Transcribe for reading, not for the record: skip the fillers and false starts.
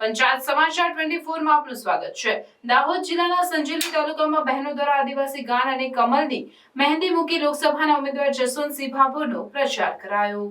પંચાયત સમાચાર 24 માં આપનું સ્વાગત છે। દાહોદ જિલ્લાના સંજેલી તાલુકામાં બહેનો દ્વારા આદિવાસી ગાન અને કમલની મહેંદી મૂકી લોકસભાના ઉમેદવાર જસવંતસિંહ ભાભોરનો પ્રચાર કરાયો।